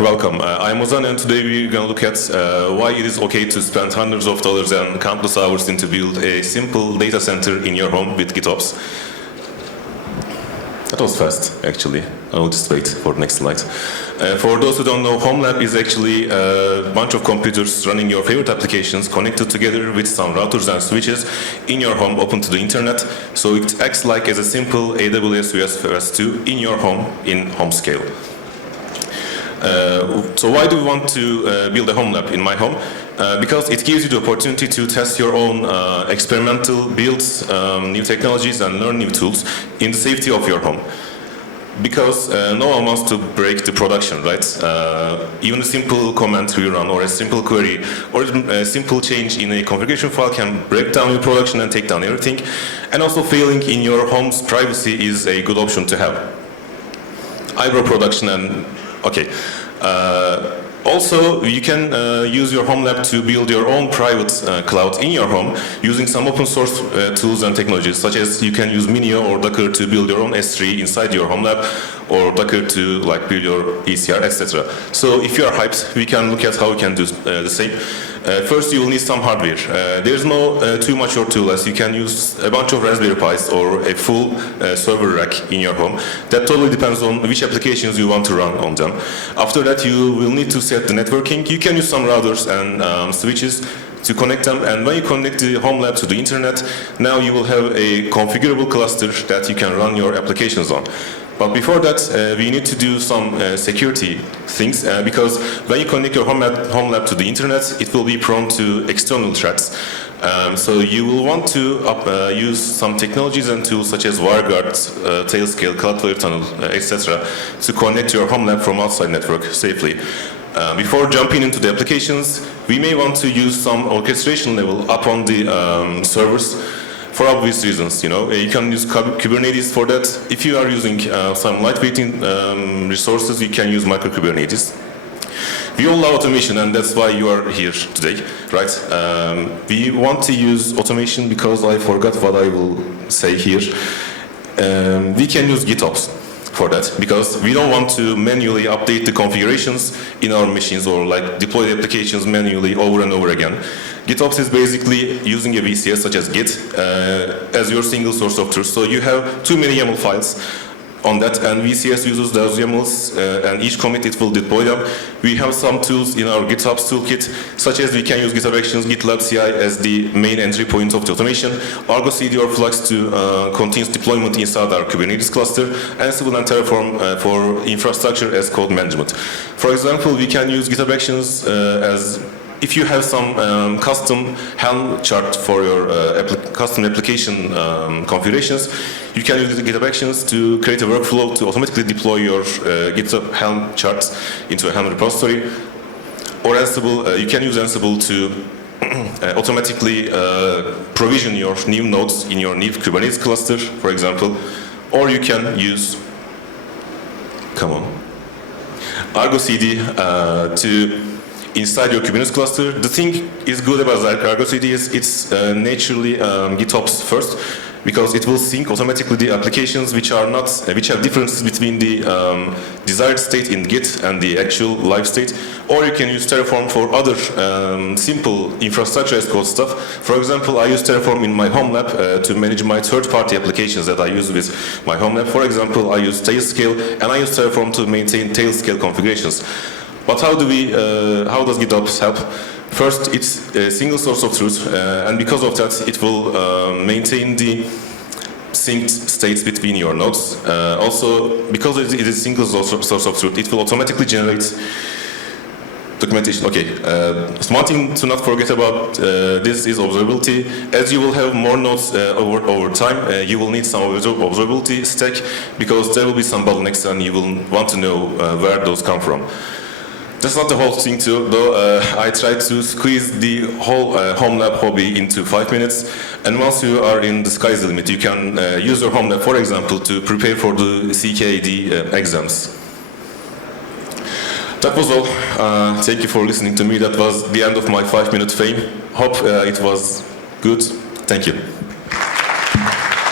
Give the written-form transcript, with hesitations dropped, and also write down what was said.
welcome. I'm Ozan, and today we're going to look at why it is okay to spend hundreds of dollars and countless hours to build a simple data center in your home with GitOps. That was fast, actually. I'll just wait for the next slide. For those who don't know, Homelab is actually a bunch of computers running your favorite applications connected together with some routers and switches in your home open to the internet. So it acts like as a simple AWS VS2 in your home in home scale. So why do we want to build a Homelab in my home? Because it gives you the opportunity to test your own experimental builds, new technologies, and learn new tools in the safety of your home. Because no one wants to break the production, right? Even a simple command rerun or a simple query or a simple change in a configuration file can break down your production and take down everything. And also failing in your home's privacy is a good option to have. Eyebrow production and okay. Also, you can use your Homelab to build your own private cloud in your home using some open source tools and technologies, such as you can use Minio or Docker to build your own S3 inside your Homelab, or Docker to build your ECR, etc. So if you are hyped, we can look at how we can do the same. First, you will need some hardware. There's no too much or too less. You can use a bunch of Raspberry Pis or a full server rack in your home. That totally depends on which applications you want to run on them. After that, you will need to set the networking. You can use some routers and switches to connect them, and when you connect the Homelab to the internet, now you will have a configurable cluster that you can run your applications on. But before that, we need to do some security things, because when you connect your Homelab to the internet, it will be prone to external threats. So you will want to use some technologies and tools such as WireGuard, Tailscale, Cloudflare Tunnel, etc. to connect your Homelab from outside network safely. Before jumping into the applications, we may want to use some orchestration level up on the servers for obvious reasons. You can use Kubernetes for that. If you are using some lightweighting resources, you can use micro Kubernetes. We all love automation, and that's why you are here today, right? We want to use automation because I forgot what I will say here. We can use GitOps for that, because we don't want to manually update the configurations in our machines or deploy the applications manually over and over again. GitOps is basically using a VCS such as Git as your single source of truth. So you have too many YAML files on that, and VCS uses those YAMLs, and each commit it will deploy them. We have some tools in our GitOps toolkit, such as we can use GitHub Actions, GitLab CI as the main entry point of the automation, Argo CD or Flux to continuous deployment inside our Kubernetes cluster, Ansible and Terraform for infrastructure as code management. For example, we can use GitHub Actions as if you have some custom Helm chart for your custom application configurations, you can use GitHub Actions to create a workflow to automatically deploy your GitHub Helm charts into a Helm repository. Or Ansible, you can use Ansible to automatically provision your new nodes in your new Kubernetes cluster, for example. Or you can use, Argo CD to inside your Kubernetes cluster. The thing is good about Argo CD is it's naturally GitOps first, because it will sync automatically the applications which have differences between the desired state in Git and the actual live state. Or you can use Terraform for other simple infrastructure as code stuff. For example, I use Terraform in my Homelab to manage my third-party applications that I use with my Homelab. For example, I use Tailscale, and I use Terraform to maintain Tailscale configurations. But how does GitOps help? First, it's a single source of truth, and because of that, it will maintain the synced states between your nodes. Also, because it is a single source of truth, it will automatically generate documentation. Okay, one thing to not forget about this is observability. As you will have more nodes over time, you will need some observability stack, because there will be some bottlenecks, and you will want to know where those come from. That's not the whole thing too, though. I tried to squeeze the whole Homelab hobby into 5 minutes. And once you are in the sky's the limit, you can use your Homelab, for example, to prepare for the CKD exams. That was all. Thank you for listening to me. That was the end of my 5-minute fame. Hope it was good. Thank you.